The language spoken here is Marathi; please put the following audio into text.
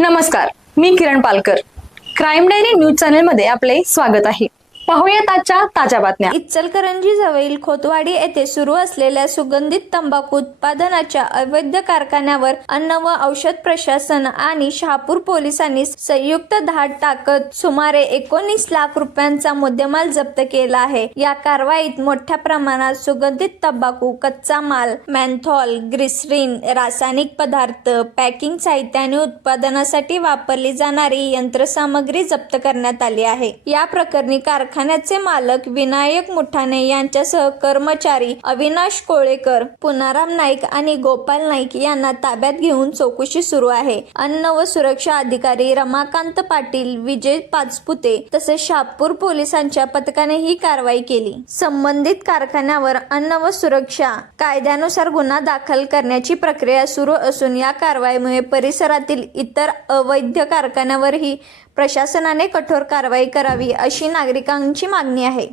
नमस्कार, मी Kiran Palkar. Crime diary news channel मध्ये आपले स्वागत आहे. पाहूयात आजच्या ताज्या बातम्या. इचलकरंजी जवळील खोतवाडी येथे सुरू असलेल्या सुगंधित तंबाखू उत्पादनाच्या अवैध कारखान्यावर अन्न व औषध प्रशासन आणि शहापूर पोलिसांनी संयुक्त धाड टाकत सुमारे 19 लाख रुपयांचा मुद्देमाल जप्त केला आहे. या कारवाईत मोठ्या प्रमाणात सुगंधित तंबाखू, कच्चा माल, मेन्थॉल, ग्लिसरीन, रासायनिक पदार्थ, पॅकिंग साहित्य आणि उत्पादनासाठी वापरली जाणारी यंत्रसामग्री जप्त करण्यात आली आहे. या प्रकरणी कारखान्याचे मालक विनायक मुठाणे यांच्यासह कर्मचारी अविनाश कोळेकर, पुनाराम नाईक आणि गोपाल नाईक यांना ताब्यात घेऊन चौकशी सुरू आहे. अन्न व सुरक्षा अधिकारी रमाकांत पाटील, विजय पाचपुते तसेच शहापूर पोलिसांच्या पथकाने ही कारवाई केली. संबंधित कारखान्यावर अन्न व सुरक्षा कायद्यानुसार गुन्हा दाखल करण्याची प्रक्रिया सुरू असून या कारवाईमुळे परिसरातील इतर अवैध कारखान्यावरही प्रशासनाने कठोर कारवाई करावी अशी नागरिकांची मागणी आहे.